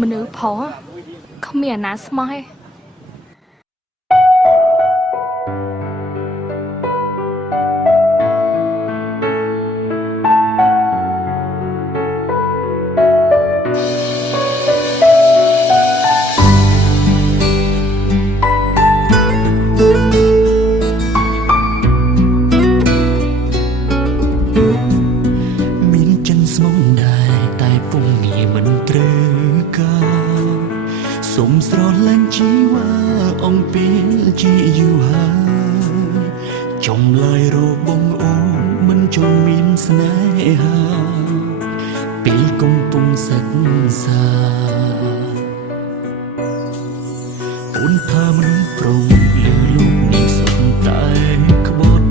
មនុស្សផងគ្មានអាណាស្មោះទេសូមស្រឡាញ់ជីវ៉ាអំពេលជាយូរហើយចំឡើយរបងអូនមិនចង់មានស្នេហាពេលកំពុងសិក្សាអូនថាមិនព្រមលើលោកនេះសុទ្ធតែក្បត់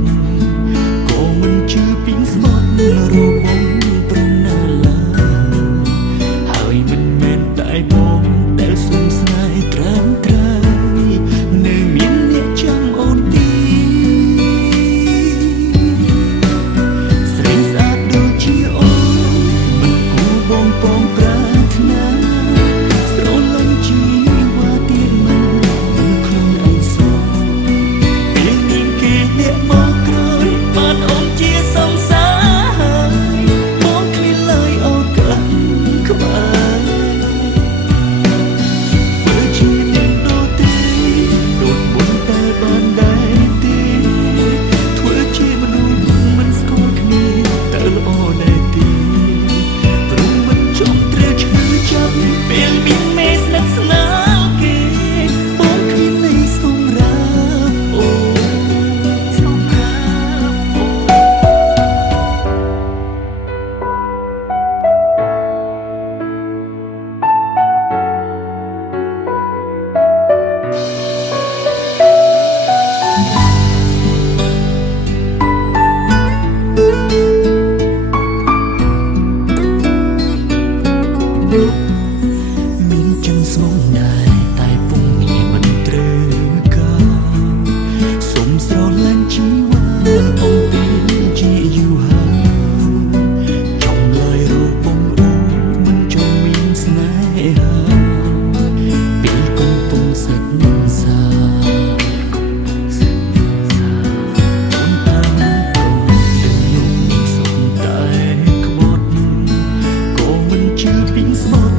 ក៏មិនជឿពីស្បត់របងប្រណាឡើយហើយមិនមែនតែបងដែលសុំស្នេហ៍ត្រាំត្រៃនៅមានអ្នកចាំអូនទីស្រីស្អាតដូចជាអូនមិនគួរបងពងប្រាថ្នាស្រឡាញ់ជីវ៉ាទៀតមិនខ្លួនឯងសោះពេលនេះគេអ្នកមកក្រោយបានអូនជាសង្សារបងគ្មានឡើយអូនក៏ក្បែរមានចិនស្មងដែរតែពុំងារមិនត្រូវការសូមស្រឡាញ់ជីវ៉ាអំពេលជាយូរហើយចំឡើយរបងអូនមិនចង់មានស្នេហាពេលកំពុងសិក្សាអូនតាមព្រមលើលោកនេះសុទ្ធតែក្បត់ក៏មិនជឿពីស្បត់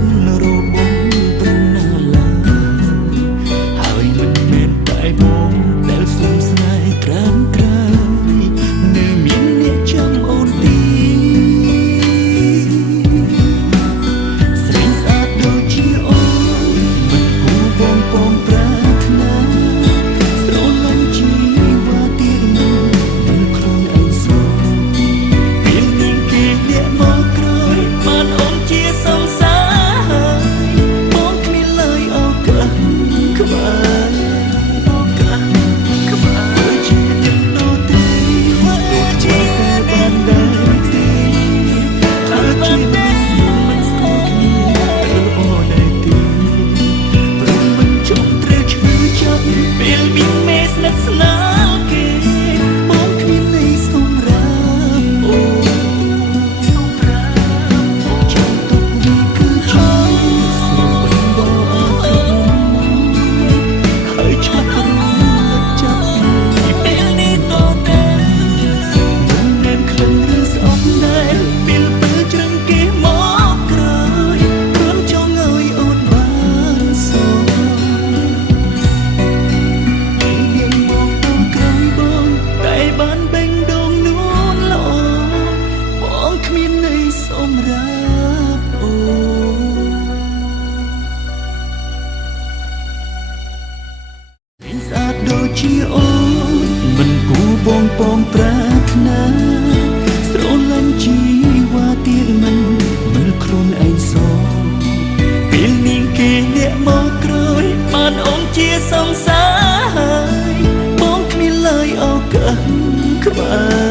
ដូចជាអូនមិនគួរបងពងប្រាថ្នាស្រឡាញ់ជីវ៉ាទៀតមិនមើលខ្លួនឯងសោះពេលនាងគេអ្នកមកក្រោយបានអូនជាសង្សារបងគ្មានឡើយអូនក្បែរ